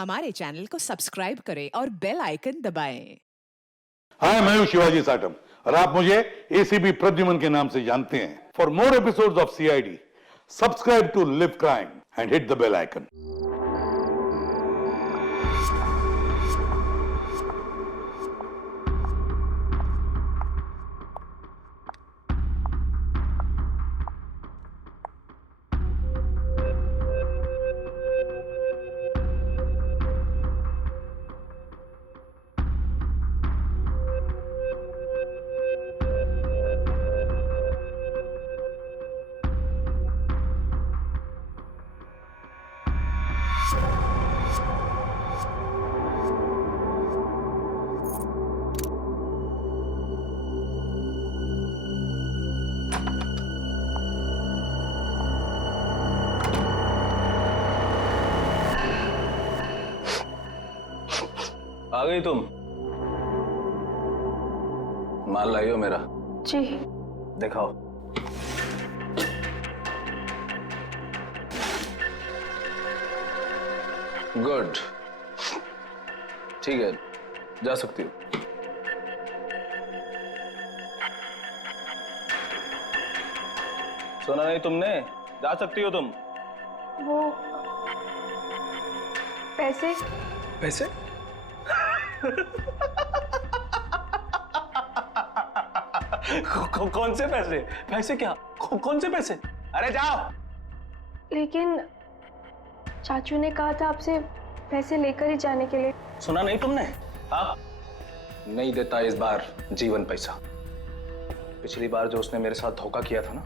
हमारे चैनल को सब्सक्राइब करें और बेल आइकन दबाएं। हाय, मैं हूं शिवाजी साटम और आप मुझे एसीपी प्रद्युमन के नाम से जानते हैं। For more episodes of CID, subscribe to live crime and hit the bell icon. आ गई तुम? माल लाई हो मेरा? जी। दिखाओ। गुड, ठीक है, जा सकती हो। सुना नहीं तुमने? जा सकती हो तुम। वो पैसे पैसे? कौन से पैसे? पैसे क्या? कौन से पैसे? अरे जाओ। लेकिन चाचू ने कहा था आपसे पैसे लेकर ही जाने के लिए। सुना नहीं तुमने? हाँ, नहीं देता इस बार जीवन पैसा। पिछली बार जो उसने मेरे साथ धोखा किया था ना,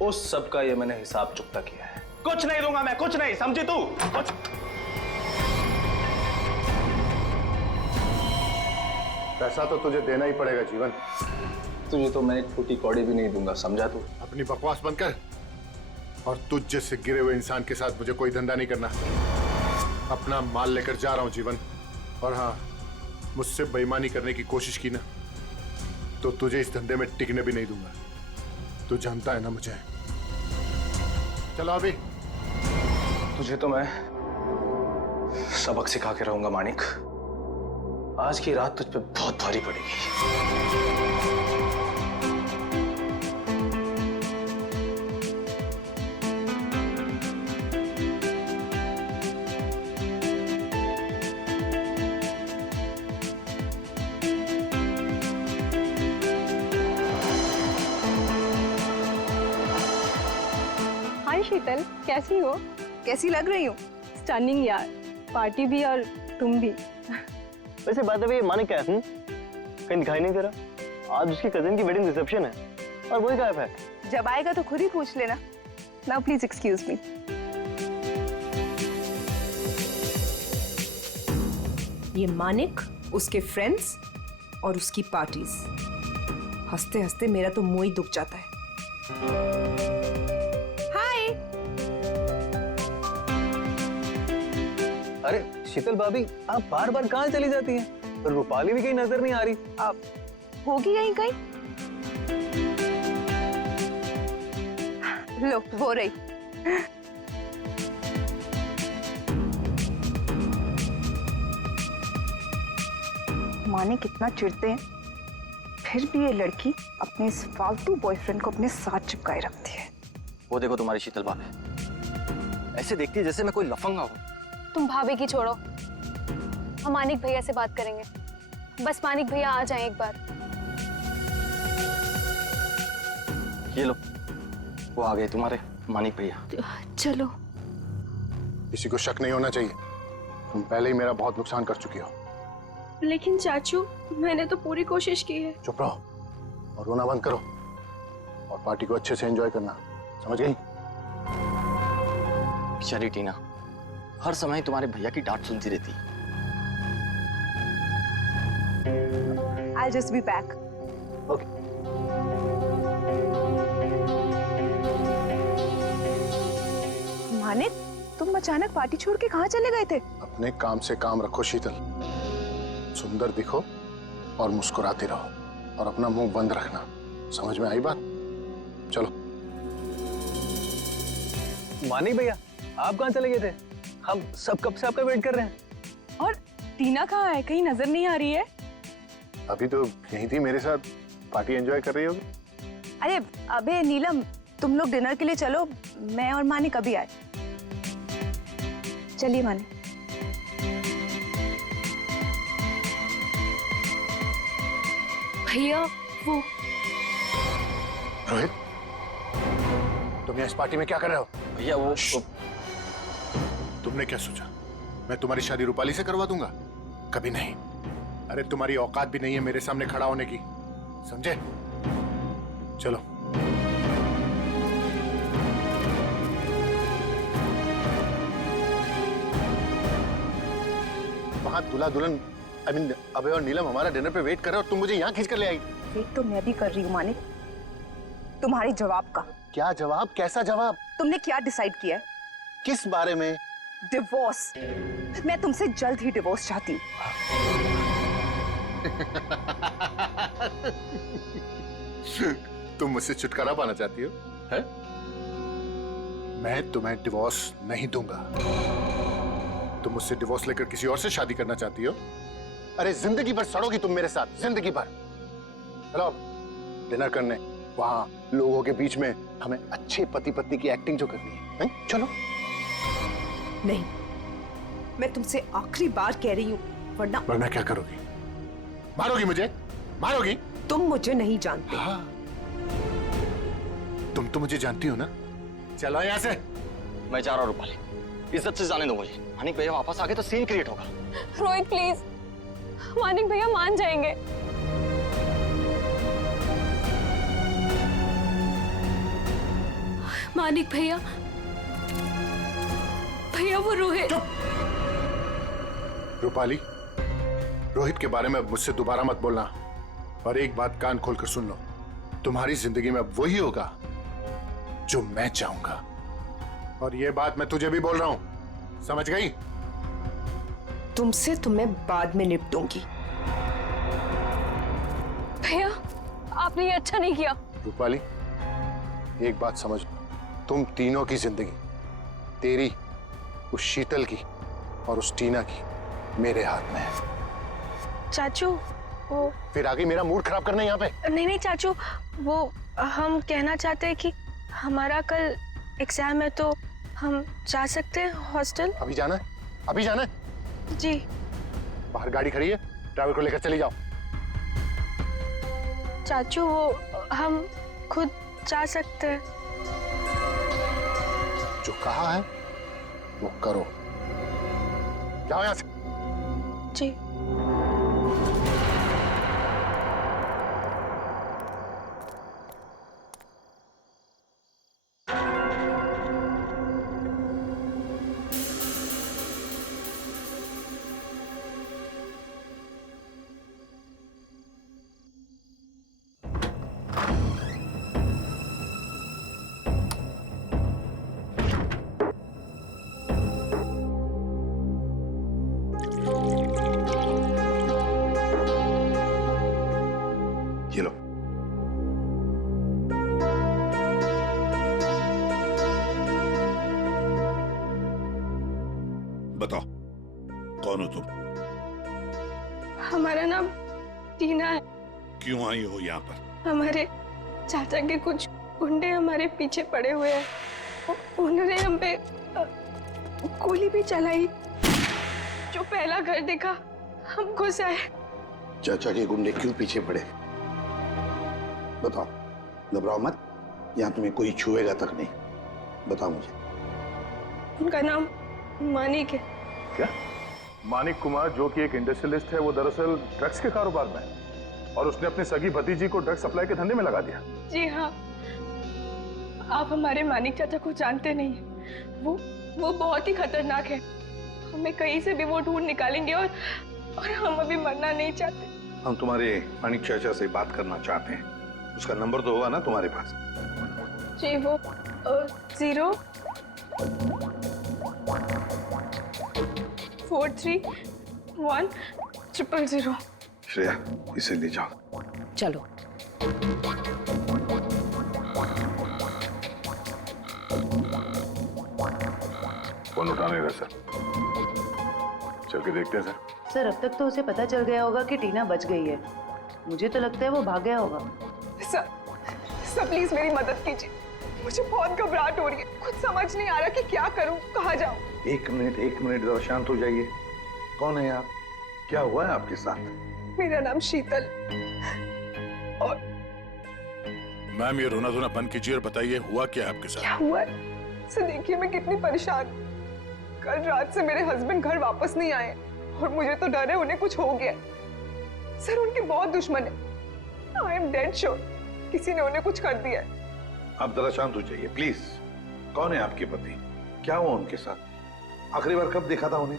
उस सब का ये मैंने हिसाब चुकता किया है। कुछ नहीं दूंगा मैं, कुछ नहीं, समझी तू? कुछ पैसा तो तुझे देना ही पड़ेगा जीवन। तुझे तो मैं एक फूटी कौड़ी भी नहीं दूंगा, समझा तू? अपनी बकवास बंद कर और तुझ जैसे गिरे हुए इंसान के साथ मुझे कोई धंधा नहीं करना। अपना माल लेकर जा रहा हूं जीवन। और हाँ, मुझसे बेईमानी करने की कोशिश की ना तो तुझे इस धंधे में टिकने भी नहीं दूंगा। तू जानता है ना मुझे। चलो अभी। तुझे तो मैं सबक सिखा के रहूंगा मानिक। आज की रात तुझ पे बहुत भारी पड़ेगी। हाय शीतल, कैसी हो? कैसी लग रही हूँ? स्टनिंग यार, पार्टी भी और तुम भी। वैसे बात है, मानिक क्या है? कहीं दिखाई नहीं दे रहा। आज उसकी कजिन की वेडिंग रिसेप्शन है और वही गायब है। जब आएगा तो खुद ही पूछ लेना। Now please excuse me. ये मानिक, उसके फ्रेंड्स और उसकी पार्टीज। हंसते हंसते मेरा तो मुंह ही दुख जाता है। हाय। अरे शीतल भाभी, आप बार बार कहाँ चली जाती हैं? रूपाली भी कहीं नजर नहीं आ रही। आप होगी यहीं कहीं? लो, हो रही। माने कितना चिढ़ते हैं, फिर भी ये लड़की अपने इस फालतू बॉयफ्रेंड को अपने साथ चिपकाए रखती है। वो देखो तुम्हारी शीतल भाभी, ऐसे देखती है जैसे मैं कोई लफंगा हूँ। तुम भाभी की छोड़ो, हम मानिक भैया से बात करेंगे। बस मानिक भैया आ जाएं एक बार। ये लो, वो आ गए तुम्हारे मानिक भैया। चलो। किसी को शक नहीं होना चाहिए। तुम पहले ही मेरा बहुत नुकसान कर चुकी हो। लेकिन चाचू, मैंने तो पूरी कोशिश की है। चुप रहो और रोना बंद करो और पार्टी को अच्छे से एंजॉय करना, समझ गई? बेचारी टीना हर समय तुम्हारे भैया की डांट सुनती रहती। I'll just be back. Okay. Manik, तुम अचानक पार्टी छोड़ के कहाँ चले गए थे? अपने काम से काम रखो शीतल। सुंदर दिखो और मुस्कुराते रहो और अपना मुंह बंद रखना। समझ में आई बात? चलो। मानिक भैया, आप कहाँ चले गए थे? हम सब कब से आपका वेट कर रहे हैं। और टीना कहाँ है? कहीं नजर नहीं आ रही है। अभी तो यहीं थी मेरे साथ, पार्टी एंजॉय कर रही होगी। अरे अबे नीलम, तुम लोग डिनर के लिए चलो, मैं और मानिक अभी आए। चलिए मानिक। भैया वो रोहित, तुम यहाँ इस पार्टी में क्या कर रहे हो? भैया वो तुमने क्या सोचा मैं तुम्हारी शादी रूपाली से करवा दूंगा? कभी नहीं। अरे तुम्हारी औकात भी नहीं है मेरे सामने खड़ा होने की, समझे? चलो। वहां दूल्हा दुल्हन अबे और नीलम हमारा डिनर पे वेट कर रहे हो और तुम मुझे यहाँ खींच कर ले आई। वेट तो मैं भी कर रही हूँ मानिक, तुम्हारे जवाब का। क्या जवाब? कैसा जवाब? तुमने क्या डिसाइड किया है? किस बारे में? डिवोर्स। मैं तुमसे जल्द ही डिवोर्स चाहती हूँ। तुम मुझसे छुटकारा पाना चाहती हो? है? मैं तुम्हें डिवोर्स नहीं दूंगा। तुम मुझसे डिवोर्स लेकर किसी और से शादी करना चाहती हो? अरे जिंदगी भर सड़ोगी तुम मेरे साथ, जिंदगी भर। चलो डिनर करने, वहां लोगों के बीच में हमें अच्छे पति पत्नी की एक्टिंग जो करनी है, चलो। नहीं, मैं तुमसे आखिरी बार कह रही हूँ, वरना क्या करोगी? मारोगी मुझे? मारोगी? तुम मुझे नहीं जानते। हाँ। तुम तो मुझे जानती हो ना। चलो यहाँ से। मैं जा रहा हूँ रूपाली, इज्जत से जाने दो मुझे। मानिक भैया वापस आ गए तो सीन क्रिएट होगा। रोहित प्लीज, मानिक भैया मान जाएंगे। मानिक भैया, भैया वो रोहित। रूपाली, रोहित के बारे में मुझसे दोबारा मत बोलना। और एक बात कान खोलकर सुन लो, तुम्हारी जिंदगी में वही होगा जो मैं चाहूंगा। और ये बात मैं तुझे भी बोल रहा हूं, समझ गई? तुमसे तो मैं बाद में निपटूंगी। भैया आपने ये अच्छा नहीं किया। रूपाली, एक बात समझ, तुम तीनों की जिंदगी, तेरी, उस शीतल की और उस टीना की, मेरे हाथ में है। चाचू वो फिर आगे मेरा मूड खराब करना यहाँ पे? नहीं चाचू, वो हम कहना चाहते हैं कि हमारा कल एग्जाम है तो हम जा सकते हैं हॉस्टल। अभी जाना है? अभी जाना है? जी। बाहर गाड़ी खड़ी है, ड्राइवर को लेकर चली जाओ। चाचू वो हम खुद जा सकते हैं। जो कहा है वो करो। जाओ यहाँ से। जी। ये लो। बताओ कौन हो तुम? हमारा नाम टीना है। क्यों आई हो यहाँ पर? हमारे चाचा के कुछ गुंडे हमारे पीछे पड़े हुए हैं। उन्होंने हम पे गोली भी चलाई। जो पहला घर देखा हम घुस आए। चाचा के गुंडे क्यों पीछे पड़े? बताओ, घबराओ मत, यहाँ तुम्हें कोई छुएगा तक नहीं। बताओ मुझे। उनका नाम मानिक है। क्या? मानिक कुमार, जो कि एक इंडस्ट्रियलिस्ट है, वो दरअसल ड्रग्स के कारोबार में है और उसने अपनी सगी भतीजी को ड्रग्स सप्लाई के धंधे में लगा दिया। जी हाँ, आप हमारे मानिक चाचा को जानते नहीं हैं। वो बहुत ही खतरनाक है। हमें कहीं से भी वो ढूंढ निकालेंगे और हम अभी मरना नहीं चाहते। हम तुम्हारे मानिक चाचा से बात करना चाहते हैं। उसका नंबर तो होगा ना तुम्हारे पास? जी वो 0 431 000। श्रेया, इसे ले जाओ। चलो। फोन उठा नहीं रहा सर। चल के देखते हैं सर। सर अब तक तो उसे पता चल गया होगा कि टीना बच गई है। मुझे तो लगता है वो भाग गया होगा। सर प्लीज मेरी मदद कीजिए, मुझे बहुत घबराहट हो रही है, कुछ समझ नहीं आ रहा कि क्या करूं, कहाँ जाऊं। एक मिनट जरा शांत हो जाइए। कौन है आप? क्या हुआ है आपके साथ? मेरा नाम शीतल और मैम ये रोना धोना बंद कीजिए और बताइए हुआ क्या है आपके साथ? क्या हुआ है? सर देखिए मैं कितनी परेशान हूं। कल रात से मेरे हस्बैंड घर वापस नहीं आए और मुझे तो डर है उन्हें कुछ हो गया। सर उनके बहुत दुश्मन है। आई एम डेड श्योर किसी ने उन्हें कुछ कर दिया है। आप जरा शांत हो जाइए प्लीज। कौन है आपके पति? क्या हुआ उनके साथ? आखिरी बार कब देखा था उन्हें?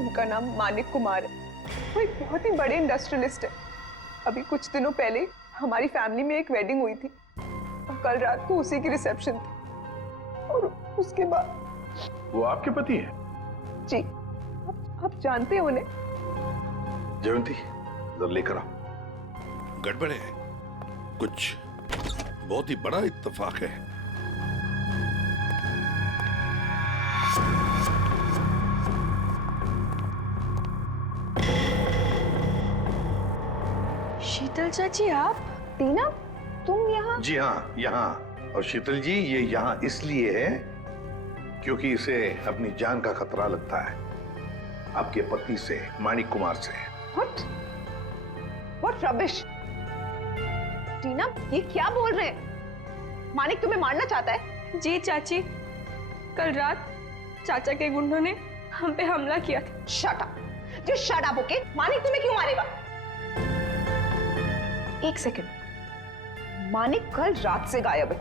उनका नाम मानिक कुमार है। वो एक बहुत ही बड़े इंडस्ट्रियलिस्ट है। अभी कुछ दिनों पहले हमारी फैमिली में एक वेडिंग हुई थी और कल रात को उसी की रिसेप्शन थी और उसके बाद। वो आपके पति है? जी आप जानते हो उन्हें? जयंती जरा लेकर आओ। गड़बड़ है, कुछ बहुत ही बड़ा इत्तेफाक है। शीतल चाची आप? टीना तुम यहाँ? जी हाँ यहाँ। और शीतल जी ये यहाँ इसलिए है क्योंकि इसे अपनी जान का खतरा लगता है आपके पति से, मानिक कुमार से। What rubbish! टीना ये क्या बोल रहे हैं? मानिक तुम्हें मारना चाहता है? जी चाची, कल रात चाचा के गुंडों ने हम पे हमला किया था। Shut up! Just shut up, okay? Manik तुम्हें क्यों मारेगा? एक सेकंड, मानिक कल रात से गायब है।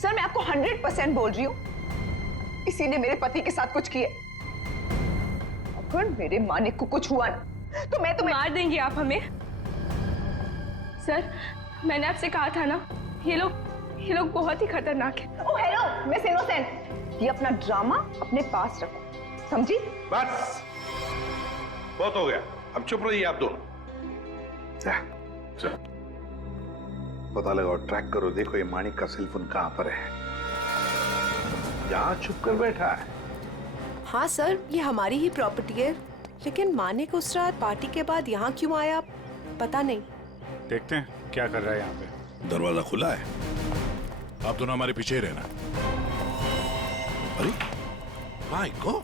सर मैं आपको 100% बोल रही हूँ, इसी ने मेरे पति के साथ कुछ किया। अगर मेरे मानिक को कुछ हुआ ना तो मैं तुम्हें मार देंगे आप हमें। सर मैंने आपसे कहा था ना, ये लोग बहुत ही खतरनाक है। ओह हेलो मिस इनोसेंट, ये अपना ड्रामा अपने पास रखो, समझी? बस बहुत हो गया, अब चुप रहिए आप दोनों। पता लगाओ, ट्रैक करो, देखो ये मानिक का सेल फोन कहां पर है। यहाँ छुप कर बैठा है। हाँ सर, ये हमारी ही प्रॉपर्टी है, लेकिन मानिक उस रात पार्टी के बाद यहाँ क्यों आया पता नहीं। देखते हैं क्या कर रहा है यहाँ पे। दरवाजा खुला है। आप दोनों हमारे पीछे ही रहना। अरे my God,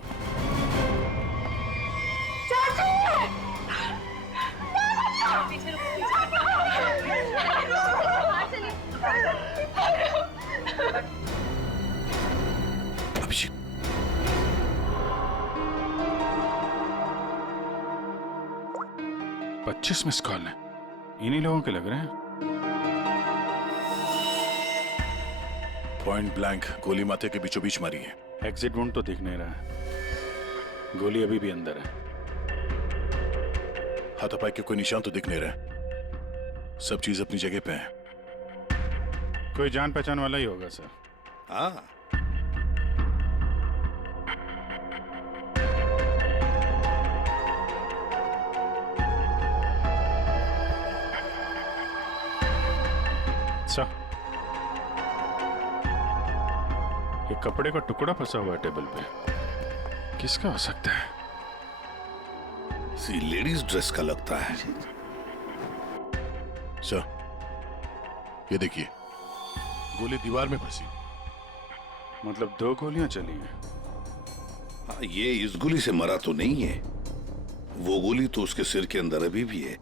Abhishek 25 miss call है, इन्हीं लोगों के लग रहे हैं। पॉइंट ब्लैंक गोली माथे के बीचों बीच मारी है। एग्जिट वुंड तो दिख नहीं रहा है, गोली अभी भी अंदर है। हाथापाई के कोई निशान तो दिख नहीं रहे, सब चीज अपनी जगह पे है। कोई जान पहचान वाला ही होगा सर। हाँ सर, एक कपड़े का टुकड़ा फंसा हुआ है टेबल पे, किसका हो सकता है? सी लेडीज ड्रेस का लगता है। सर ये देखिए, गोली दीवार में फंसी, मतलब 2 गोलियां चली हैं। हाँ, ये इस गोली से मरा तो नहीं है, वो गोली तो उसके सिर के अंदर अभी भी है।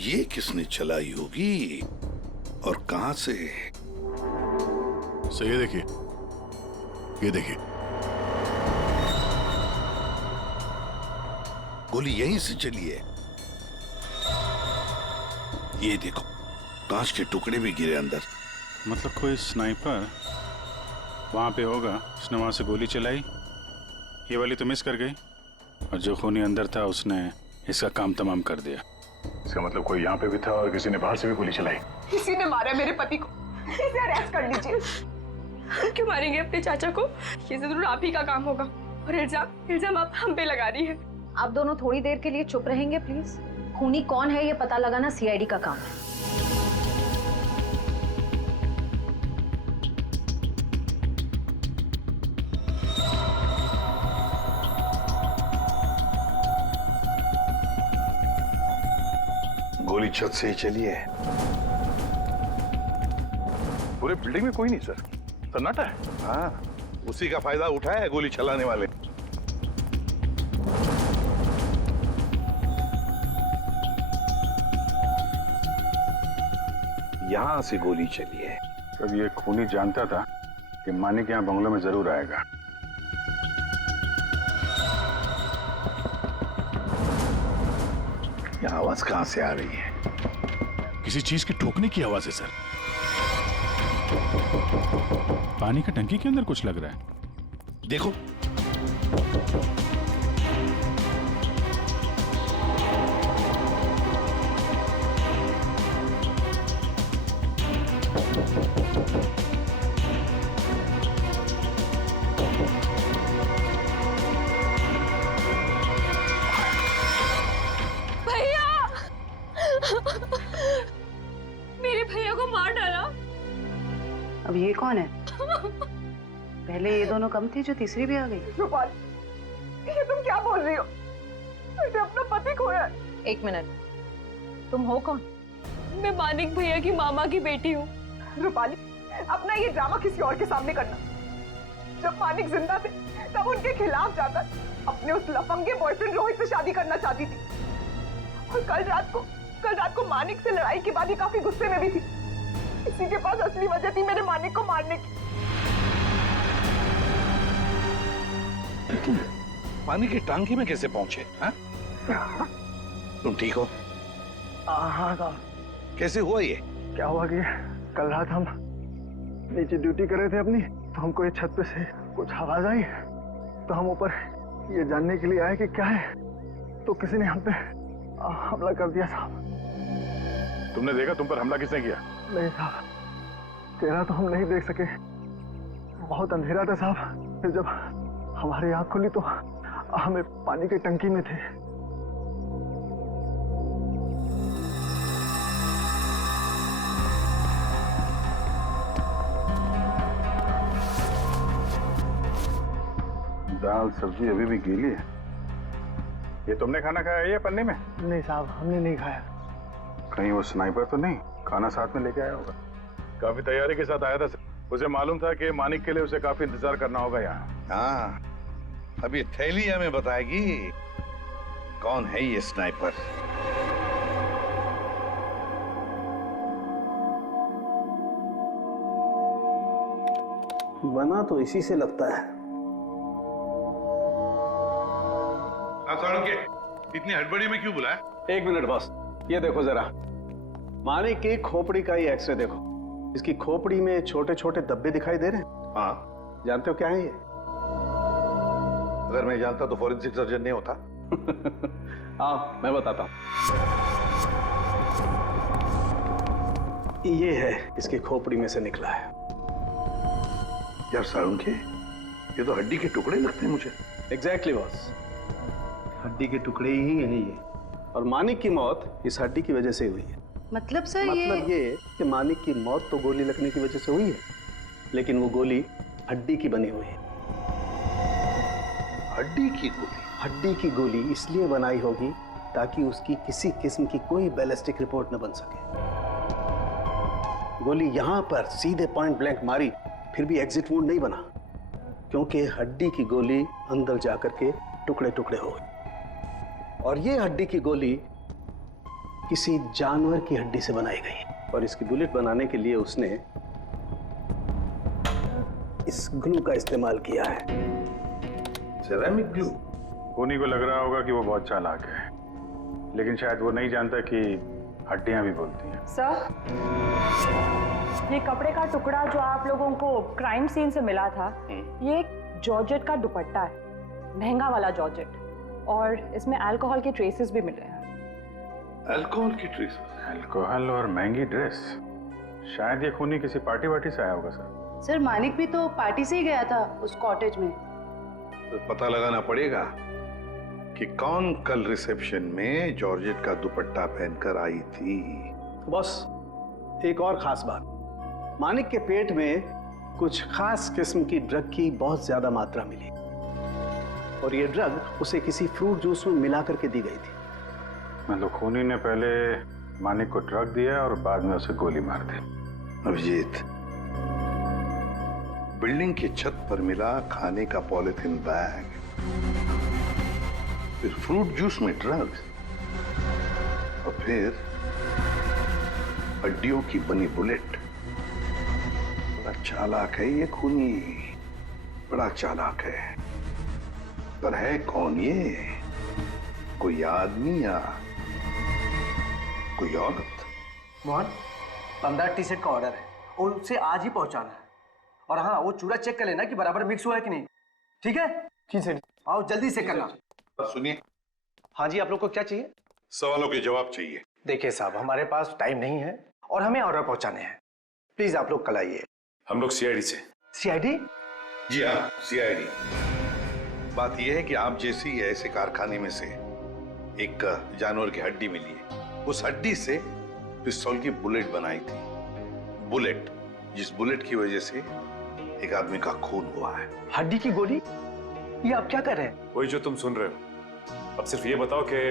ये किसने चलाई होगी और कहां से? सर ये देखिए, ये देखिए, गोली यहीं से चली है। ये देखो, कांच के टुकड़े भी गिरे अंदर। मतलब कोई स्नाइपर वहां पे होगा, उसने वहां से गोली चलाई, ये वाली तो मिस कर गई, और जो खूनी अंदर था उसने इसका काम तमाम कर दिया। इसका मतलब कोई यहाँ पे भी था और किसी ने बाहर से भी गोली चलाई। किसी ने मारा मेरे पति को, इसे अरेस्ट कर लीजिए। क्यों मारेंगे अपने चाचा को? ये जरूर आप ही का काम होगा, और इल्जाम आप हम पे लगा रही है। आप दोनों थोड़ी देर के लिए चुप रहेंगे प्लीज। खूनी कौन है ये पता लगाना सीआईडी का काम है। गोली छत से ही चली है। पूरे बिल्डिंग में कोई नहीं सर, सन्नाटा है। हाँ, उसी का फायदा उठाया है गोली चलाने वाले। यहां से गोली चली है। तब ये खूनी जानता था कि मानिक यहाँ बंगलों में जरूर आएगा। ये आवाज कहां से आ रही है? किसी चीज के ठोकने की आवाज है सर। पानी का टंकी के अंदर कुछ लग रहा है। देखो। मेरे भैया को मार डाला। अब ये कौन है? पहले ये दोनों कम थे, जो तीसरी भी आ गई। रूपाली, ये तुम क्या बोल रही हो? मैंने अपना पति खोया है। एक मिनट, तुम हो कौन? मैं मानिक भैया की मामा की बेटी हूँ। रूपाली, अपना ये ड्रामा किसी और के सामने करना। जब मानिक जिंदा थे तब उनके खिलाफ जाकर अपने उस लफंगे बॉयफ्रेंड रोहित से शादी करना चाहती थी। और कल रात को मानिक से लड़ाई के बाद ये काफी गुस्से में भी थी। इसी के पास असली वजह थी मेरे मानिक को मारने की। तुम पानी की टांकी में कैसे पहुंचे? हाँ? तुम ठीक हो? हाँ साहब। कैसे हुआ ये? क्या हुआ कि कल रात हम नीचे ड्यूटी कर रहे थे अपनी, तो हमको ये छत पे से कुछ आवाज आई, तो हम ऊपर ये जानने के लिए आए कि क्या है, तो किसी ने हम पे हमला कर दिया साहब। तुमने देखा तुम पर हमला किसने किया? नहीं साहब, चेहरा तो हम नहीं देख सके, बहुत अंधेरा था साहब। फिर जब हमारी आंख खुली तो हमें पानी की टंकी में थे। दाल सब्जी अभी भी गीली है। ये तुमने खाना खाया है ये पन्नी में? नहीं साहब, हमने नहीं खाया। कहीं वो स्नाइपर तो नहीं खाना साथ में लेके आया होगा? काफी तैयारी के साथ आया था। उसे मालूम था कि मानिक के लिए उसे काफी इंतजार करना होगा यहाँ। हाँ, अभी थैली हमें बताएगी कौन है ये स्नाइपर। बना तो इसी से लगता है। इतनी हड़बड़ी में क्यों बुलाया? एक मिनट बॉस, ये देखो जरा, मानिक की खोपड़ी का ये एक्सरे देखो। इसकी खोपड़ी में छोटे छोटे धब्बे दिखाई दे रहे हैं। हाँ, जानते हो क्या है ये? अगर मैं जानता तो फॉरेंसिक सर्जन नहीं होता। हाँ, मैं बताता हूँ। ये है इसकी खोपड़ी में से निकला है। यार सारुण के, ये तो हड्डी के टुकड़े लगते हैं मुझे। एग्जैक्टली बॉस, हड्डी के टुकड़े ही है ये। और मानिक की मौत इस हड्डी की वजह से हुई है। मतलब सर मतलब ये कि मानिक की मौत तो गोली लगने की वजह से हुई है, लेकिन वो गोली हड्डी की बनी हुई है। हड्डी की गोली? हड्डी की गोली इसलिए बनाई होगी ताकि उसकी किसी किस्म की कोई बैलिस्टिक रिपोर्ट न बन सके। गोली यहां पर सीधे पॉइंट ब्लैंक मारी, फिर भी एग्जिट वुंड नहीं बना, क्योंकि हड्डी की गोली अंदर जाकर के टुकड़े टुकड़े हो गए। और ये हड्डी की गोली किसी जानवर की हड्डी से बनाई गई, और इसकी बुलेट बनाने के लिए उसने इस ग्लू का इस्तेमाल किया है। Ceramic glue? खूनी को लग रहा होगा कि वो बहुत चालाक है, लेकिन शायद वो नहीं जानता कि हड्डियां भी बोलती हैं। सर, ये कपड़े का टुकड़ा जो आप लोगों को क्राइम सीन से मिला था, ये एक जॉर्जेट का दुपट्टा है, महंगा वाला जॉर्जेट, और इसमें अल्कोहल के ट्रेसेस भी मिल रहे हैं। अल्कोहल की ट्रेसेस? अल्कोहल और महंगी ड्रेस? शायद ये खूनी किसी पार्टी वार्टी से आया होगा सर। सर, मानिक भी तो पार्टी से ही गया था उस कॉटेज में। तो पता लगाना पड़ेगा कि कौन कल रिसेप्शन में जॉर्जेट का दुपट्टा पहनकर आई थी। बस एक और खास बात, मानिक के पेट में कुछ खास किस्म की ड्रग की बहुत ज्यादा मात्रा मिली, और ये ड्रग उसे किसी फ्रूट जूस में मिला करके दी गई थी। मतलब खूनी ने पहले मानिक को ट्रक दिया और बाद में उसे गोली मार दी। अभिजीत, बिल्डिंग की छत पर मिला खाने का पॉलिथीन बैग, फिर फ्रूट जूस में ड्रग्स, और फिर हड्डियों की बनी बुलेट। बड़ा चालाक है ये खूनी, बड़ा चालाक है। पर है कौन ये? कोई आदमी या कोई औरत? मोहन, 15 टी शर्ट का ऑर्डर है और उसे आज ही पहुंचाना है। और हाँ, वो चूड़ा चेक कर लेना कि बराबर मिक्स हुआ है कि नहीं। ठीक है? जी सर। आओ जल्दी से करना। सुनिए। हाँ जी, आप लोग को क्या चाहिए? सवालों के जवाब चाहिए। देखिए साहब, हमारे पास टाइम नहीं है और हमें ऑर्डर पहुंचाने हैं। प्लीज आप लोग कल आइए। हम लोग सीआईडी से। सीआईडी? जी हाँ, सीआईडी। बात यह है कि आप जैसे ही ऐसे कारखाने में से एक जानवर की हड्डी मिली है, उस हड्डी से पिस्तौल की बुलेट बनाई थी। बुलेट, जिस बुलेट की वजह से एक आदमी का खून हुआ है। हड्डी की गोली? ये आप क्या कर रहे हैं? वही जो तुम सुन रहे हो। अब सिर्फ ये बताओ कि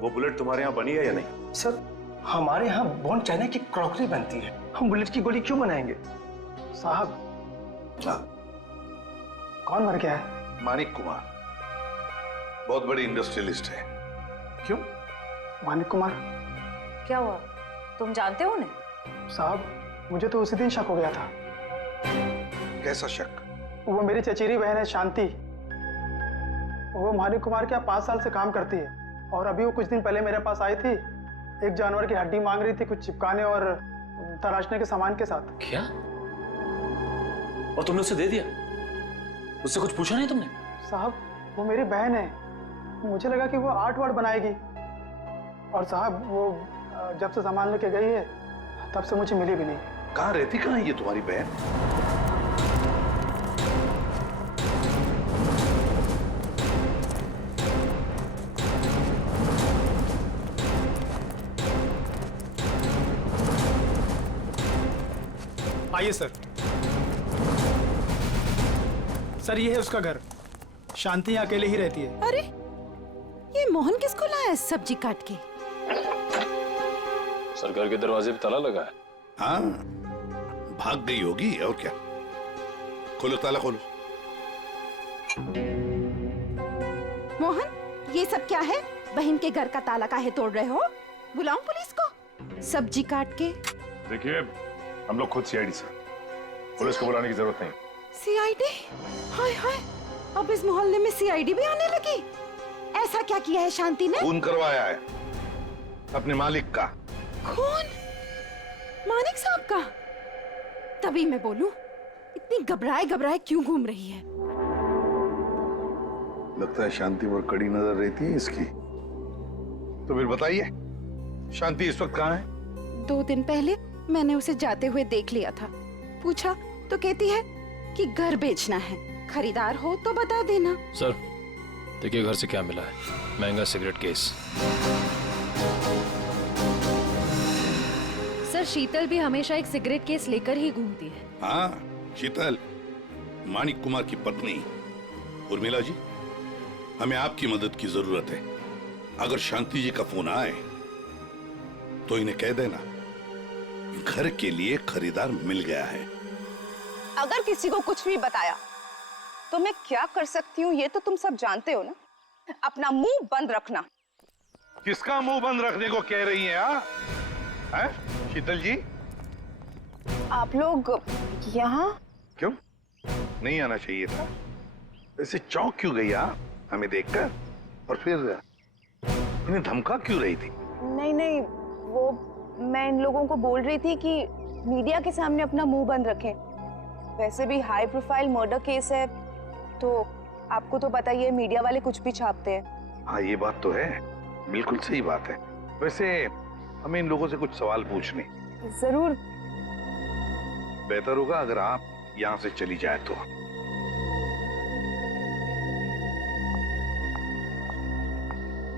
वो बुलेट तुम्हारे यहाँ बनी है या नहीं? सर, हमारे यहाँ बॉन चाइना की क्रॉकरी बनती है, हम बुलेट की गोली क्यों बनाएंगे? साहब, कौन मर गया है? मानिक कुमार, बहुत बड़े इंडस्ट्रियलिस्ट है। क्यों? मानिक कुमार? क्या हुआ? तुम जानते हो उन्हें? साहब, मुझे तो उसी दिन शक हो गया था। कैसा शक? वो मेरी चचेरी बहन है शांति। वो मानिक कुमार के यहाँ 5 साल से काम करती है और अभी वो कुछ दिन पहले मेरे पास आई थी। एक जानवर की हड्डी मांग रही थी, कुछ चिपकाने और तराशने के सामान के साथ। क्या? और तुमने उसे दे दिया? उससे कुछ पूछा नहीं तुमने? साहब, वो मेरी बहन है, मुझे लगा कि वो आर्ट वार्ट बनाएगी। और साहब, वो जब से सामान लेके गई है तब से मुझे मिली भी नहीं। कहाँ रहती, कहाँ है ये तुम्हारी बहन? आइए सर। सर, ये है उसका घर। शांति अकेले ही रहती है। अरे, ये मोहन किसको लाया है सब्जी काट के? सर, घर के दरवाजे पे ताला लगा है। हाँ, भाग गई होगी और क्या। खोलो, ताला खोलो। मोहन, ये सब क्या है? बहन के घर का ताला काहे तोड़ रहे हो? बुलाऊं पुलिस को? सब्जी काट के। देखिए, हम लोग खुद सीआईडी से, पुलिस को बुलाने की जरूरत नहीं। सीआईडी? हाय हाय, अब इस मोहल्ले में सीआईडी भी आने लगी। ऐसा क्या किया है शांति ने? खून करवाया है अपने मालिक का। खून? मानिक साहब का? तभी मैं बोलूं, इतनी घबराए घबराए क्यों घूम रही है? लगता है शांति पर कड़ी नजर रहती है इसकी। तो फिर बताइए, शांति इस वक्त कहाँ है? 2 दिन पहले मैंने उसे जाते हुए देख लिया था। पूछा तो कहती है कि घर बेचना है, खरीदार हो तो बता देना। सर, देखिए घर से क्या मिला है। महंगा सिगरेट केस। सर, शीतल भी हमेशा एक सिगरेट केस लेकर ही घूमती है। हाँ, शीतल, मानिक कुमार की पत्नी। उर्मिला जी, हमें आपकी मदद की जरूरत है। अगर शांति जी का फोन आए तो इन्हें कह देना घर के लिए खरीदार मिल गया है। अगर किसी को कुछ भी बताया तो मैं क्या कर सकती हूँ ये तो तुम सब जानते हो ना। अपना मुंह बंद रखना। किसका मुंह बंद रखने को कह रही हैं? हैं? शीतल जी, आप लोग यहाँ क्यों? नहीं आना चाहिए था। ऐसे चौंक क्यों गई आप हमें देखकर? और फिर इन्हें धमका क्यों रही थी? नहीं नहीं, वो मैं इन लोगों को बोल रही थी कि मीडिया के सामने अपना मुंह बंद रखें। वैसे भी हाई प्रोफाइल मर्डर केस है तो आपको तो पता ही है, मीडिया वाले कुछ भी छापते हैं। हाँ, ये बात तो है, बिल्कुल सही बात है। वैसे हमें इन लोगों से कुछ सवाल पूछने। जरूर। बेहतर होगा अगर आप यहाँ से चली जाए तो।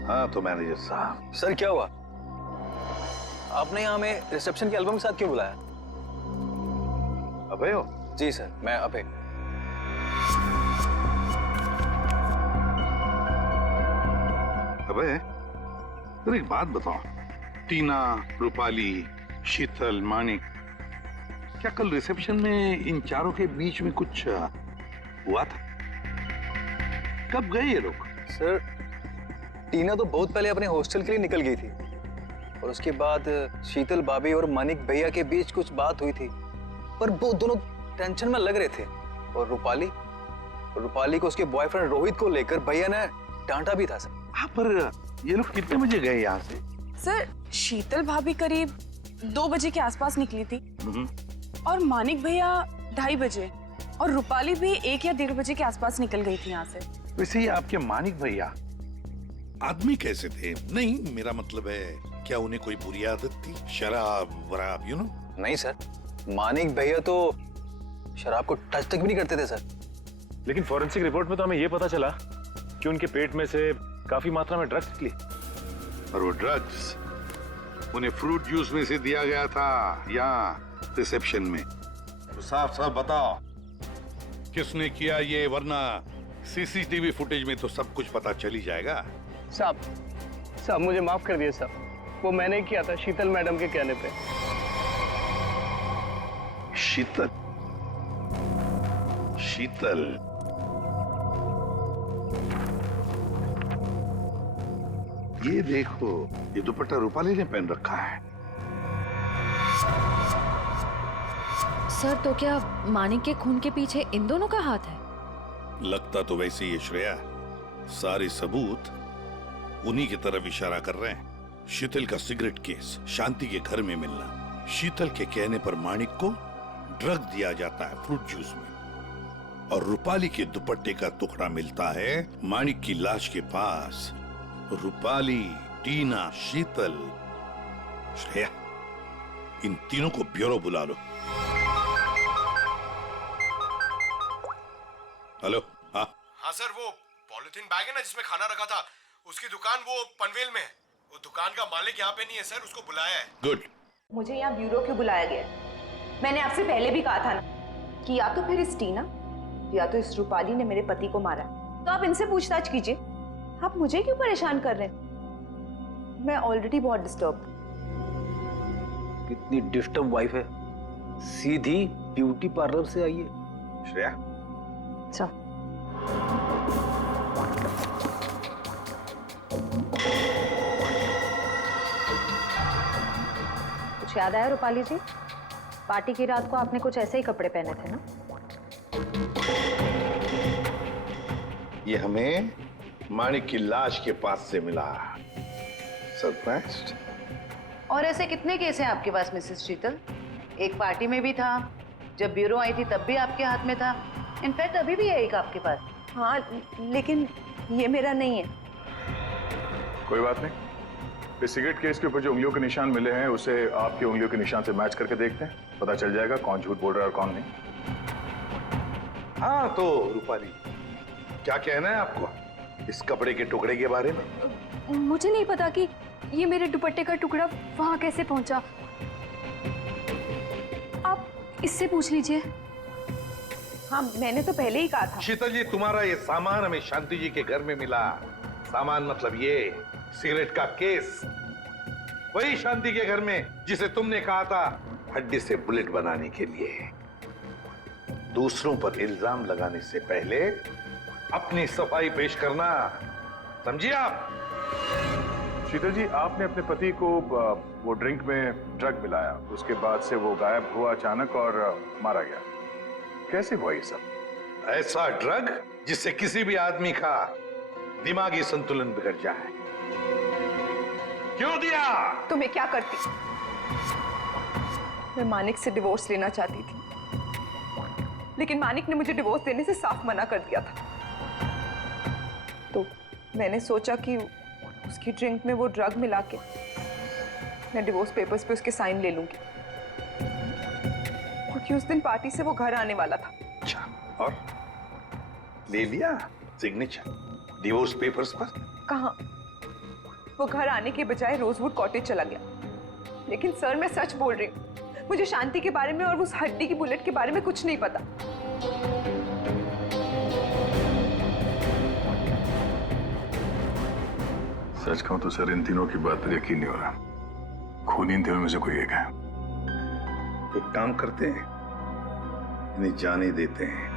हाँ तो मैनेजर साहब। सर, क्या हुआ? आपने यहाँ हमें रिसेप्शन के एल्बम के साथ क्यों बुलाया? अभय हो? जी सर, मैं अभय। अबे, फिर एक बात बताओ, टीना, रूपाली, शीतल, मानिक, क्या कल रिसेप्शन में इन चारों के बीच में कुछ हुआ था? कब गए ये लोग? सर, टीना तो बहुत पहले अपने हॉस्टल के लिए निकल गई थी और उसके बाद शीतल भाभी और मानिक भैया के बीच कुछ बात हुई थी, पर वो दोनों टेंशन में लग रहे थे। और रूपाली को उसके बॉयफ्रेंड रोहित को लेकर भैया ने डांटा भी था सर। हाँ, पर ये लोग कितने बजे गए यहाँ से? सर, शीतल भाभी करीब 2 बजे के आसपास निकली थी और मानिक भैया 2:30 बजे और रूपाली भी 1 या 1:30 बजे के आसपास निकल गई थी यहाँ से। वैसे ही आपके मानिक भैया आदमी कैसे थे? नहीं, मेरा मतलब है क्या उन्हें कोई बुरी आदत थी? शराब वराब, यू नो? नहीं सर, मानिक भैया तो शराब को टच तक भी नहीं करते थे सर। लेकिन फॉरेंसिक रिपोर्ट में तो हमें यह पता चला कि उनके पेट में से काफी मात्रा में ड्रग्स निकली। और वो ड्रग्स उन्हें फ्रूट जूस में से दिया गया था यहाँ रिसेप्शन में। तो साफ साफ बताओ किसने किया ये, वरना सीसीटीवी फुटेज में तो सब कुछ पता चल ही जाएगा। साहब मुझे माफ कर दिए साहब, वो मैंने किया था शीतल मैडम के कहने पे। शीतल? ये देखो, ये दुपट्टा रूपाली ने पहन रखा है। सर, तो क्या मानिक के खून के पीछे इन दोनों का हाथ है? लगता तो वैसे ही है श्रेया। सारे सबूत उन्हीं की तरफ इशारा कर रहे हैं। शीतल का सिगरेट केस, शांति के घर में मिलना, शीतल के कहने पर मानिक को ड्रग दिया जाता है फ्रूट जूस में, और रूपाली के दुपट्टे का टुकड़ा मिलता है मानिक की लाश के पास। रूपाली, टीना, शीतल, श्रेया, इन तीनों को ब्यूरो बुला लो। हेलो? हाँ सर, वो पॉलिथीन बैग है ना जिसमें खाना रखा था, उसकी दुकान वो पनवेल में है। वो दुकान का मालिक यहाँ पे नहीं है सर, उसको बुलाया है। गुड। मुझे यहाँ ब्यूरो क्यों बुलाया गया? मैंने आपसे पहले भी कहा था ना कि या तो फिर इस टीना या तो इस रूपाली ने मेरे पति को मारा, तो आप इनसे पूछताछ कीजिए। आप मुझे क्यों परेशान कर रहे हैं? मैं ऑलरेडी बहुत डिस्टर्ब। कितनी डिस्टर्ब वाइफ है, सीधी ब्यूटी पार्लर से आई है। श्रेया, अच्छा, कुछ याद आया रूपाली जी? पार्टी की रात को आपने कुछ ऐसे ही कपड़े पहने थे ना? ये हमें मानिक की लाश के पास से मिला। सरप्राइज्ड। और ऐसे कितने केस हैं आपके पास मिसेस शीतल? एक पार्टी में भी था, जब ब्यूरो आई थी तब भी आपके हाथ में था, इनफैक्ट अभी भी है एक आपके पास। हाँ, लेकिन ये मेरा नहीं है। कोई बात नहीं, इस सिगरेट केस के ऊपर जो उंगलियों के निशान मिले हैं उसे आपकी उंगलियों के निशान से मैच करके देखते हैं, पता चल जाएगा कौन झूठ बोल रहा है और कौन नहीं। हाँ तो रूपाली, क्या कहना है आपको इस कपड़े के टुकड़े के बारे में? मुझे नहीं पता कि ये मेरे दुपट्टे का टुकड़ा वहां कैसे पहुंचा। आप इससे पूछ लीजिए। हाँ, मैंने तो पहले ही कहा था। शीतल जी, तुम्हारा ये सामान हमें शांति जी के घर में मिला। सामान मतलब ये सिगरेट का केस, वही शांति के घर में जिसे तुमने कहा था हड्डी से बुलेट बनाने के लिए। दूसरों पर इल्जाम लगाने से पहले अपनी सफाई पेश करना, समझिए आप? शीतल जी, आपने अपने पति को वो ड्रिंक में ड्रग मिलाया, उसके बाद से वो गायब हुआ अचानक और मारा गया। कैसे हुआ ये सब? ऐसा ड्रग जिससे किसी भी आदमी का दिमागी संतुलन बिगड़ जाए। क्यों दिया? तो मैं क्या करती? मैं मानिक से डिवोर्स लेना चाहती थी, लेकिन मानिक ने मुझे डिवोर्स देने से साफ मना कर दिया था। तो मैंने सोचा कि उसकी ड्रिंक में वो ड्रग मिला के मैं डिवोर्स पेपर्स पे उसके साइन ले लूंगी, क्योंकि उस दिन पार्टी से वो घर आने वाला था। अच्छा, और ले लिया सिग्नेचर डिवोर्स पेपर्स पर? कहाँ, वो घर आने के बजाय रोजवुड कॉटेज चला गया। लेकिन सर, मैं सच बोल रही हूँ, मुझे शांति के बारे में और उस हड्डी की बुलेट के बारे में कुछ नहीं पता। सच कहूं तो सर, इन तीनों की बात पर यकीन नहीं हो रहा। खूनी इन तीनों में से कोई एक है। एक काम करते हैं, इन्हें जाने देते हैं।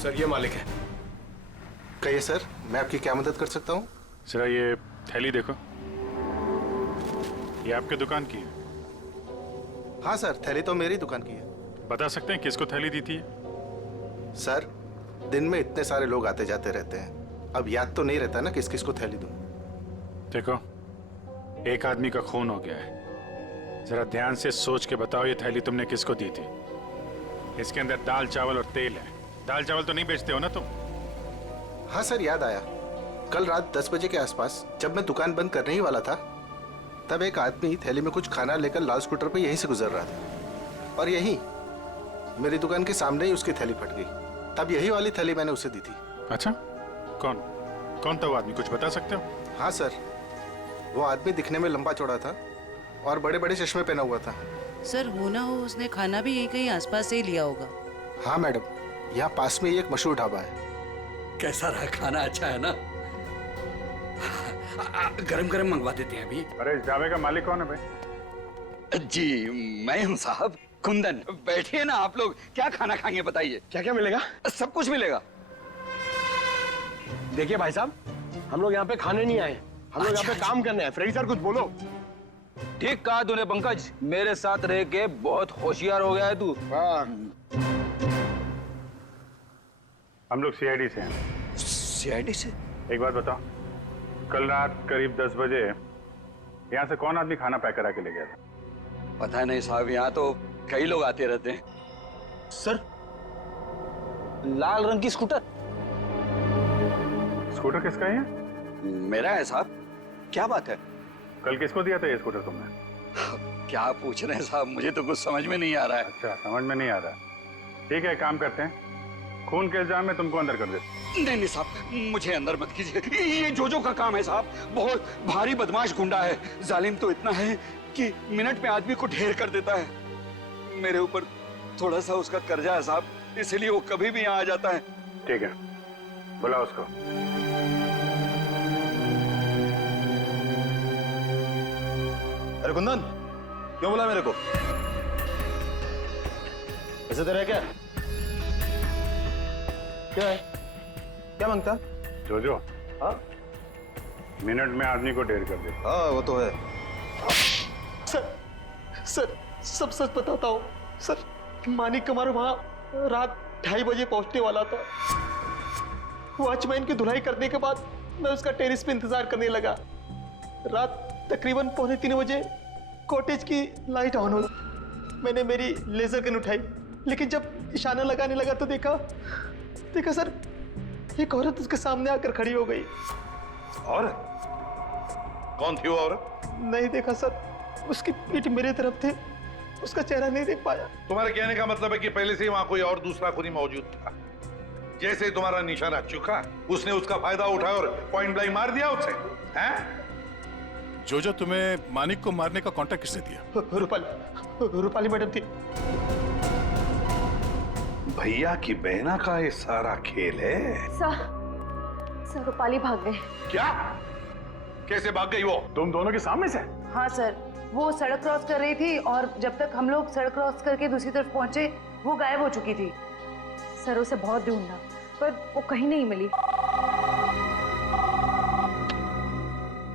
सर ये मालिक है। कहिए सर, मैं आपकी क्या मदद कर सकता हूँ? जरा ये थैली देखो, ये आपके दुकान की है? हाँ सर, थैली तो मेरी दुकान की है। बता सकते हैं किसको थैली दी थी? सर, दिन में इतने सारे लोग आते जाते रहते हैं, अब याद तो नहीं रहता ना किस किस को थैली दूं। देखो, एक आदमी का खून हो गया है, जरा ध्यान से सोच के बताओ ये थैली तुमने किसको दी थी? इसके अंदर दाल चावल और तेल है। दाल चावल तो नहीं बेचते हो ना तुम? हाँ सर, याद आया। कल रात 10 बजे के आसपास जब मैं दुकान बंद करने ही वाला था, तब एक आदमी थैली में कुछ खाना लेकर लाल स्कूटर पे यहीं से गुजर रहा था, और यहीं मेरी दुकान के सामने ही उसकी थैली फट गई। तब यही वाली थैली मैंने उसे दी थी। अच्छा, कौन कौन था वो आदमी, कुछ बता सकते हो? हाँ सर, वो आदमी दिखने में लंबा चौड़ा था और बड़े बड़े चश्मे पहना हुआ था। सर, हो ना हो उसने खाना भी यहीं कहीं आसपास से ही लिया होगा। हाँ मैडम, यहाँ पास में ही एक मशहूर ढाबा है। कैसा रहा खाना? अच्छा है ना? गरम गरम मंगवा देते हैं अभी। अरे इस ढाबे का मालिक कौन है भाई? जी मैं हूँ साहब, कुंदन। बैठिए ना आप लोग, क्या खाना खाएंगे बताइए? क्या क्या मिलेगा? सब कुछ मिलेगा। देखिए भाई साहब, हम लोग यहाँ पे खाने नहीं आए, हम लोग यहाँ पे काम करने हैं। फ्रेडी सर कुछ बोलो। ठीक कहा तूने पंकज, मेरे साथ रह के बहुत होशियार हो गया है तू। हम लोग सीआईडी से हैं। सीआईडी से? एक बात बताओ, कल रात करीब 10 बजे यहाँ से कौन आदमी खाना पैक करा के ले गया था? पता नहीं साहब, यहाँ तो कई लोग आते रहते हैं। सर, लाल रंग की स्कूटर। स्कूटर किसका है? मेरा है साहब। क्या बात है? कल किसको दिया था ये स्कूटर तुमने? क्या पूछ रहे हैं साहब, मुझे तो कुछ समझ में नहीं आ रहा है। अच्छा, समझ में नहीं आ रहा। ठीक है, काम करते हैं, खून के इल्जाम में तुमको अंदर कर देते। नहीं नहीं साहब, मुझे अंदर मत कीजिए, ये जोजो का काम है साहब। बहुत भारी बदमाश गुंडा है, जालिम तो इतना है कि मिनट में आदमी को ढेर कर देता है। मेरे ऊपर थोड़ा सा उसका कर्जा है साहब, इसलिए वो कभी भी यहाँ आ जाता है। ठीक है, बुलाओ उसको। अरे कुंदन, क्यों बोला मेरे को? ऐसे तेरा क्या? क्या है? क्या मांगता? जोजो। हाँ? मिनट में आदमी को ढेर कर दे। हाँ वो तो है। सर सब सच बताता हूँ सर। मानिक कुमार वहाँ रात 2:30 बजे पहुंचने वाला था। वॉचमैन की धुलाई करने के बाद मैं उसका टेरिस पे इंतजार करने लगा। रात तकरीबन 2:45 बजे कॉटेज की लाइट ऑन हुई। मैंने मेरी लेजर गन उठाई, लेकिन जब इशारा लगाने लगा तो देखा सर, एक औरत उसके सामने आकर खड़ी हो गई। औरत? कौन थी वो औरत? नहीं देखा सर, उसकी पीठ मेरे तरफ थी, उसका चेहरा नहीं देख पाया। तुम्हारे कहने का मतलब है कि पहले से ही वहां कोई और दूसरा खूनी मौजूद था। जैसे ही तुम्हारा निशाना चुका, उसने उसका फायदा उठाया और पॉइंट ब्लैंक मार दिया उसे, हैं? जोजो, तुम्हें मानिक को मारने का कॉन्ट्रैक्ट किसने दिया? रूपाली मैडम थी। भैया की बहना का ये सारा खेल है। सर रूपाली भाग गए। क्या? कैसे भाग गई वो? तुम दोनों के सामने से? हाँ सर, वो सड़क क्रॉस कर रही थी और जब तक हम लोग सड़क क्रॉस करके दूसरी तरफ पहुंचे वो गायब हो चुकी थी। सर उसे बहुत ढूंढा पर वो कहीं नहीं मिली।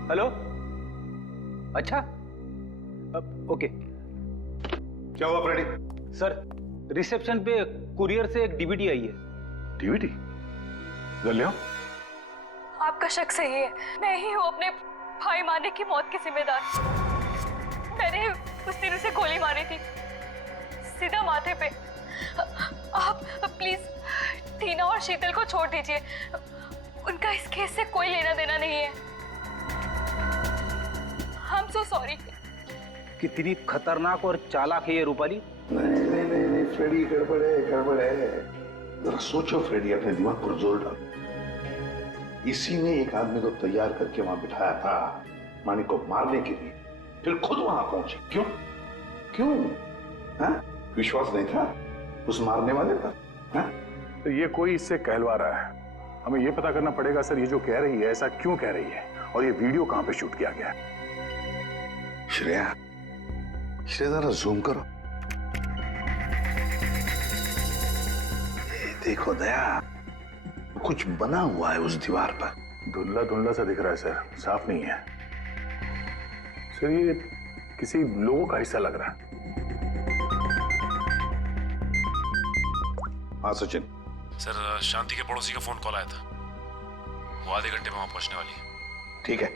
हेलो, अच्छा ओके। क्या हुआ फ्रेडी? सर, रिसेप्शन पे कुरियर से एक डीवीडी आई है। डीवीडी? ले आओ। आपका शक सही है, मैं ही हूँ अपने भाई मानिक की मौत की जिम्मेदार। मैंने उस दिन उसे गोली मारी थी, सीधा माथे पे। आप प्लीज टीना और शीतल को छोड़ दीजिए, उनका इस केस से कोई लेना देना नहीं है। I'm so sorry। कितनी खतरनाक और चालाक है ये रूपाली। नहीं फ्रेडी, गड़बड़ है। जरा सोचो फ्रेडी, अपने दिमाग पर जोर डालो। इसी ने एक आदमी को तैयार करके वहां बिठाया था मानिक को मारने के लिए, फिर खुद वहां पहुंचे। क्यों? हाँ? विश्वास नहीं था उस मारने वाले पर? हाँ? तो ये कोई इससे कहलवा रहा है। हमें ये पता करना पड़ेगा सर, ये जो कह रही है ऐसा क्यों कह रही है, और ये वीडियो कहां पे शूट किया गया है। श्रेया, जरा जूम करो। ये देखो दया, कुछ बना हुआ है उस दीवार पर। धुंधला धुंधला सा दिख रहा है सर, साफ नहीं है सर। ये किसी लोगों का हिस्सा लग रहा है। हाँ सचिन। सर, शांति के पड़ोसी का फोन कॉल आया था, वो आधे घंटे में वहां पहुंचने वाली है। ठीक है।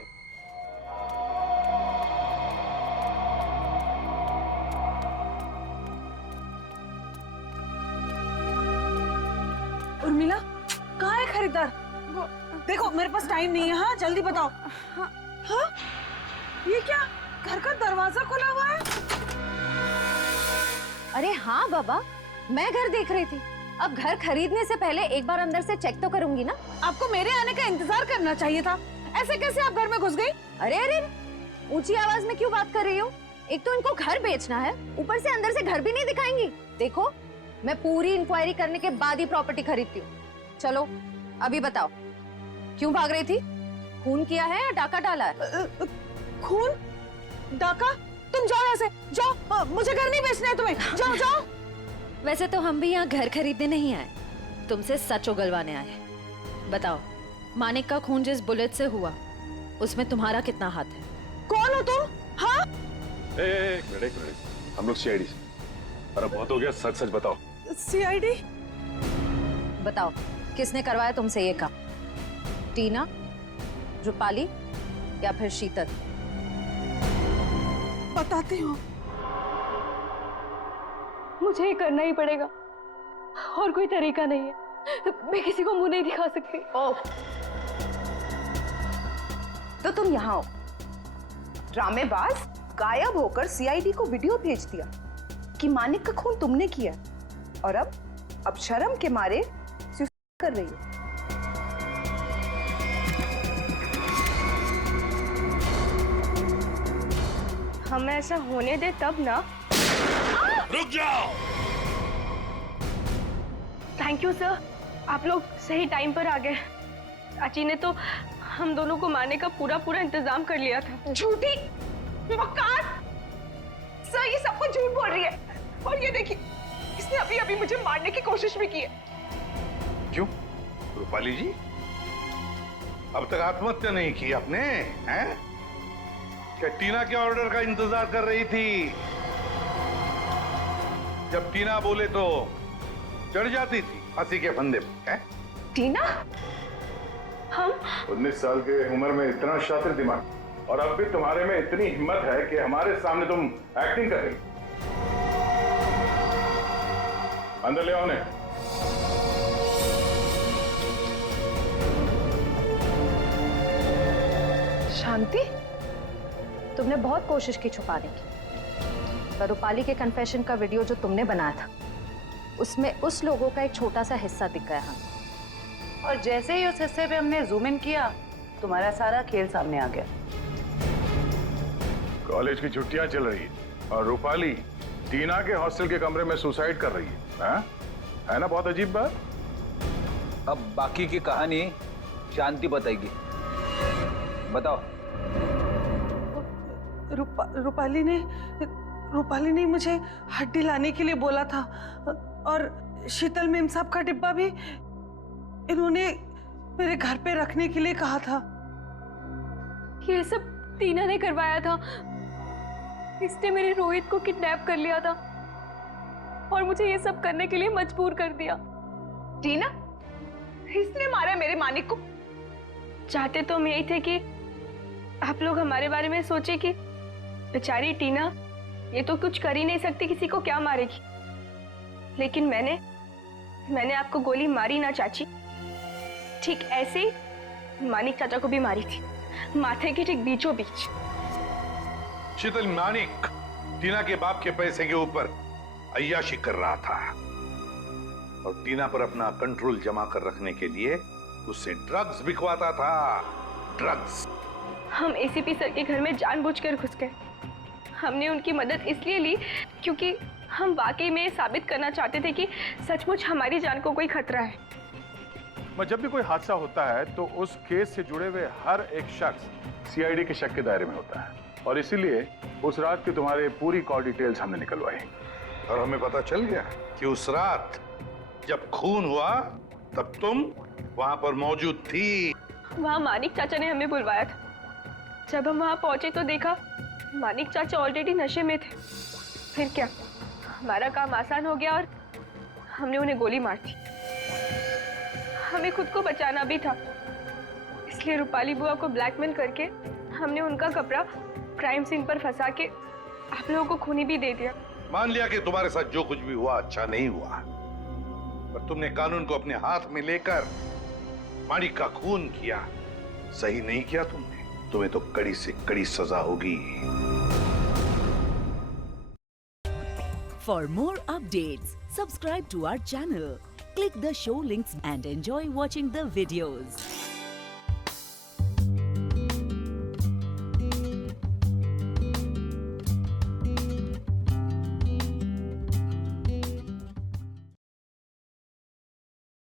उर्मिला, कहाँ है खरीदार? देखो मेरे पास टाइम नहीं है। हाँ जल्दी बताओ। हाँ ये क्या, घर का दरवाजा खुला हुआ है? अरे हाँ बाबा, मैं घर देख रही थी। अब घर खरीदने से पहले एक बार अंदर से चेक तो करूंगी ना। आपको मेरे आने का इंतजार करना चाहिए था। ऐसे कैसे आप घर में घुस गई? अरे अरे, ऊंची आवाज में क्यों बात कर रही हो? एक तो इनको घर बेचना है, ऊपर से अंदर से घर भी नहीं दिखाएंगी। देखो, मैं पूरी इंक्वायरी करने के बाद ही प्रॉपर्टी खरीदती हूँ। चलो अभी बताओ, क्यों भाग रही थी? खून किया है या डाका डाला है? खून? डाका? तुम जाओ यहाँ से, जाओ। मुझे घर नहीं बेचना है तुम्हें, जाओ जाओ। वैसे तो हम भी यहाँ घर खरीदने नहीं आए, तुमसे सच उगलवाने आए। बताओ, मानिक का खून जिस बुलेट से हुआ, उसमें तुम्हारा कितना हाथ है? कौन हो तुम? हाँ? एक मिनट, हम लोग सीआईडी से। अरे बहुत हो गया, सच सच बताओ। सीआईडी? बताओ, किसने करवाया तुमसे ये काम? टीना, रूपाली या फिर शीतल? बताती हूँ। मुझे ये करना ही पड़ेगा, और कोई तरीका नहीं है। मैं किसी को मुंह नहीं दिखा सकती। तो तुम यहाँ हो, ड्रामेबाज, गायब होकर सीआईडी को वीडियो भेज दिया कि मानिक का खून तुमने किया, और अब शर्म के मारे सुसाइड कर रही हो। हम ऐसा होने दे तब ना। रुक जाओ। थैंक यू सर, आप लोग सही टाइम पर आ गए। चाची ने तो हम दोनों को मारने का पूरा इंतजाम कर लिया था। झूठी मक्कार! सर ये सब कुछ झूठ बोल रही है, और ये देखिए इसने अभी अभी मुझे मारने की कोशिश भी की है। क्यों रूपाली जी, अब तक आत्महत्या नहीं की आपने? हैं? क्या टीना के ऑर्डर का इंतजार कर रही थी? जब टीना बोले तो चढ़ जाती थी फांसी के फंदे पे। टीना? हम 19 साल के उम्र में इतना शातिर दिमाग, और अब भी तुम्हारे में इतनी हिम्मत है कि हमारे सामने तुम एक्टिंग कर रही। अंदर ले आओ उन्हें। शांति, तुमने बहुत कोशिश की छुपाने की, पर रूपाली के कन्फेशन का वीडियो जो तुमने बनाया था, उसमें उस लोगों का एक छोटा सा हिस्सा दिख गया हमें। और जैसे ही उस हिस्से पे हमने जूम इन किया, तुम्हारा सारा खेल सामने आ गया। कॉलेज की छुट्टियां चल रही है और रूपाली टीना के हॉस्टल के कमरे में सुसाइड कर रही है ना? बहुत अजीब बात। अब बाकी की कहानी शांति बताएगी। बताओ। रूपाली ने मुझे हड्डी लाने के लिए बोला था, और शीतल मेम साहब का डिब्बा भी इन्होंने मेरे घर पे रखने के लिए कहा था। ये सब टीना ने करवाया था। इसने मेरे रोहित को किडनैप कर लिया था और मुझे ये सब करने के लिए मजबूर कर दिया। टीना? इसने मारा मेरे मानिक को? चाहते तो हम यही थे कि आप लोग हमारे बारे में सोचे कि बेचारी टीना ये तो कुछ कर ही नहीं सकती, किसी को क्या मारेगी। लेकिन मैंने आपको गोली मारी ना चाची, ठीक ऐसे ही मानिक चाचा को भी मारी थी, माथे के ठीक बीचों बीच। शीतल, मानिक टीना के बाप के पैसे के ऊपर अय्याशी कर रहा था और टीना पर अपना कंट्रोल जमा कर रखने के लिए उससे ड्रग्स बिकवाता था। ड्रग्स। हम एसीपी सर के घर में जानबूझकर घुस गए। हमने उनकी मदद इसलिए ली क्योंकि हम वाकई में साबित करना चाहते थे कि सचमुच हमारी जान को कोई खतरा है। मैं जब भी कोई हादसा होता है तो उस केस से जुड़े हुए हर एक शख्स सीआईडी के शक के दायरे में होता है, और इसीलिए उस रात की तुम्हारे पूरी कॉल डिटेल्स हमने निकलवाई और हमें पता चल गया कि उस रात जब खून हुआ तब तुम वहां पर मौजूद थी। वहाँ मानिक चाचा ने हमें बुलवाया था। जब हम वहाँ पहुंचे तो देखा मानिक चाचा ऑलरेडी नशे में थे। फिर क्या, हमारा काम आसान हो गया और हमने उन्हें गोली मार दी। हमें खुद को बचाना भी था, इसलिए रूपाली बुआ को ब्लैकमेल करके हमने उनका कपड़ा क्राइम सीन पर फंसा के आप लोगों को खूनी भी दे दिया। मान लिया कि तुम्हारे साथ जो कुछ भी हुआ अच्छा नहीं हुआ, पर तुमने कानून को अपने हाथ में लेकर मानिक का खून किया। सही नहीं किया तुमने, तुम्हें तो कड़ी से कड़ी सजा होगी। For more updates, subscribe to our channel, click the show links and enjoy watching the videos.